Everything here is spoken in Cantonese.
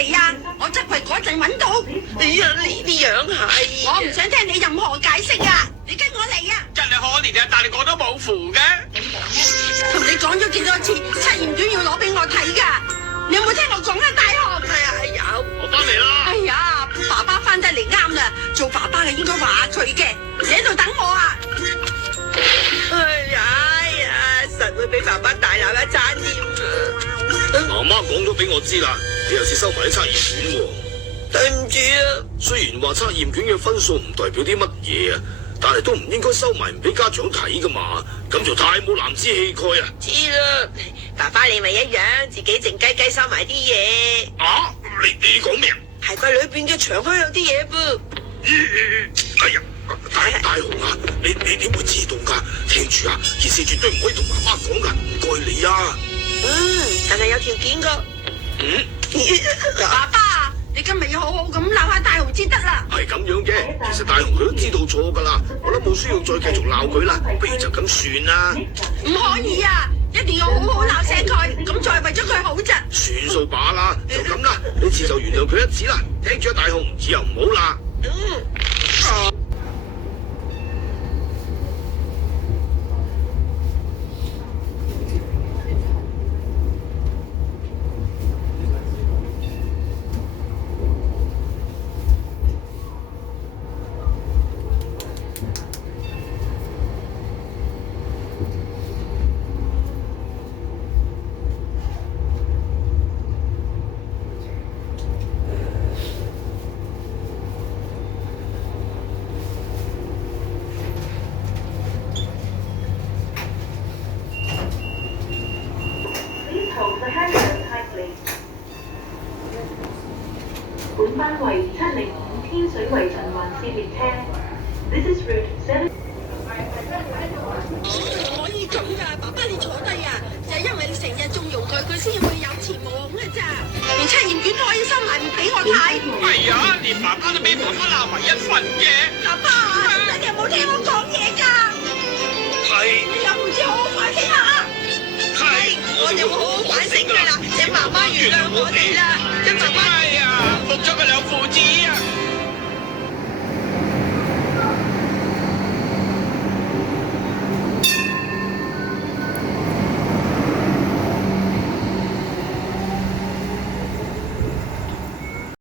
嚟啊？我執櫃嗰陣揾到。哎呀，呢啲樣係。我唔想聽你任何解釋啊！你跟我嚟啊！真係可憐啊，但係我都冇符嘅。同你講咗幾多次，測驗卷要攞俾我睇噶。你有冇聽我講啊，大雄？係啊，有。我翻嚟啦。哎呀，爸爸翻得嚟啱啦，做爸爸嘅應該話佢嘅。你喺度等我啊！哎呀，實會俾爸爸大鬧一餐添啊！媽媽講咗俾我知啦，你又是收埋啲測驗卷喎。對唔住啊！雖然話測驗卷嘅分數唔代表啲乜嘢啊，但係都唔應該收埋唔俾家長睇噶嘛，咁就太冇男子氣概啊！知啦，爸爸你咪一樣，自己靜雞雞收埋啲嘢。啊！你講咩啊？鞋櫃裏邊嘅長靴有啲嘢噃。哎呀，大雄啊，你點會知道噶？聽住啊，件事絕對唔可以同媽媽講噶，唔該你啊。但係有條件噶。爸爸，你今日要好好咁鬧下大雄至得啦。係咁樣嘅，其實大雄佢都知道錯噶啦，我諗冇需要再繼續鬧佢啦，不如就咁算啦。唔可以啊，一定要好好鬧醒佢，咁再為咗佢好啫。算數把啦，就咁啦，呢次就原諒佢一次啦。聽住啊，大雄，以後唔好啦。本班為705天水圍循環線列車。This is route 7。可以咁噶，爸爸你坐低啊，就係因為你成日縱容佢先會有前望嘅咋。連測驗卷都可以收埋唔俾我睇。係啊，連爸爸都俾媽媽鬧埋一份嘅。爸爸，你有冇聽我講嘢噶？係，你有冇知好好反省下啊？係，我哋會好好反省噶啦，請媽媽原諒我哋啦。